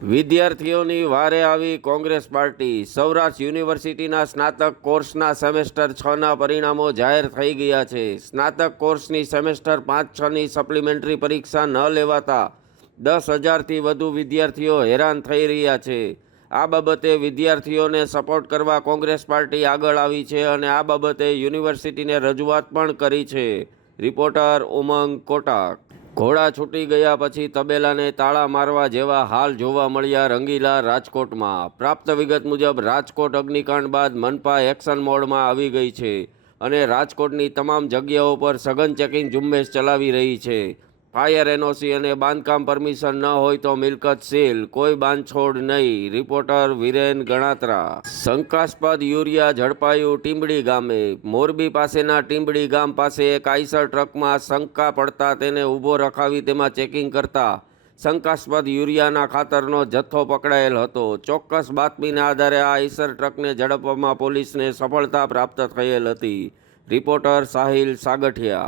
વિદ્યાર્થીઓની વારે આવી કોંગ્રેસ પાર્ટી। સૌરાષ્ટ્ર યુનિવર્સિટીના સ્નાતક કોર્સના સેમેસ્ટર 6ના પરિણામો જાહેર થઈ ગયા છે। સ્નાતક કોર્સની સેમેસ્ટર 5-6ની સપ્લિમેન્ટરી પરીક્ષા ન લેવાતા 10,000થી વધુ વિદ્યાર્થીઓ હેરાન થઈ રહ્યા છે। આ બાબતે વિદ્યાર્થીઓને સપોર્ટ કરવા કોંગ્રેસ પાર્ટી આગળ આવી છે અને આ બાબતે યુનિવર્સિટીને રજૂઆત પણ કરી છે। રિપોર્ટર ઉમંગ કોટાક। ઘોડા છૂટી ગયા પછી તબેલાને તાળા મારવા જેવા હાલ જોવા મળ્યા રંગીલા રાજકોટમાં। પ્રાપ્ત વિગત મુજબ રાજકોટ અગ્નિકાંડ બાદ મનપા એક્શન મોડમાં આવી ગઈ છે અને રાજકોટની તમામ જગ્યાઓ પર સઘન ચેકિંગ ઝુંબેશ ચલાવી રહી છે। ફાયર એનઓસી અને બાંધકામ પરમિશન ન હોય તો મિલકત સીલ, કોઈ બાંધછોડ નહીં। રિપોર્ટર વિરેન ગણાત્રા। શંકાસ્પદ યુરિયા ઝડપાયું ટીંબડી ગામે। મોરબી પાસેના ટીંબડી ગામ પાસે એક આઈસર ટ્રકમાં શંકા પડતા તેને ઊભો રખાવી તેમાં ચેકિંગ કરતા શંકાસ્પદ યુરિયાના ખાતરનો જથ્થો પકડાયેલ હતો। ચોક્કસ બાતમીના આધારે આ આઈસર ટ્રકને ઝડપવામાં પોલીસને સફળતા પ્રાપ્ત થયેલ હતી। રિપોર્ટર સાહિલ સાગઠિયા।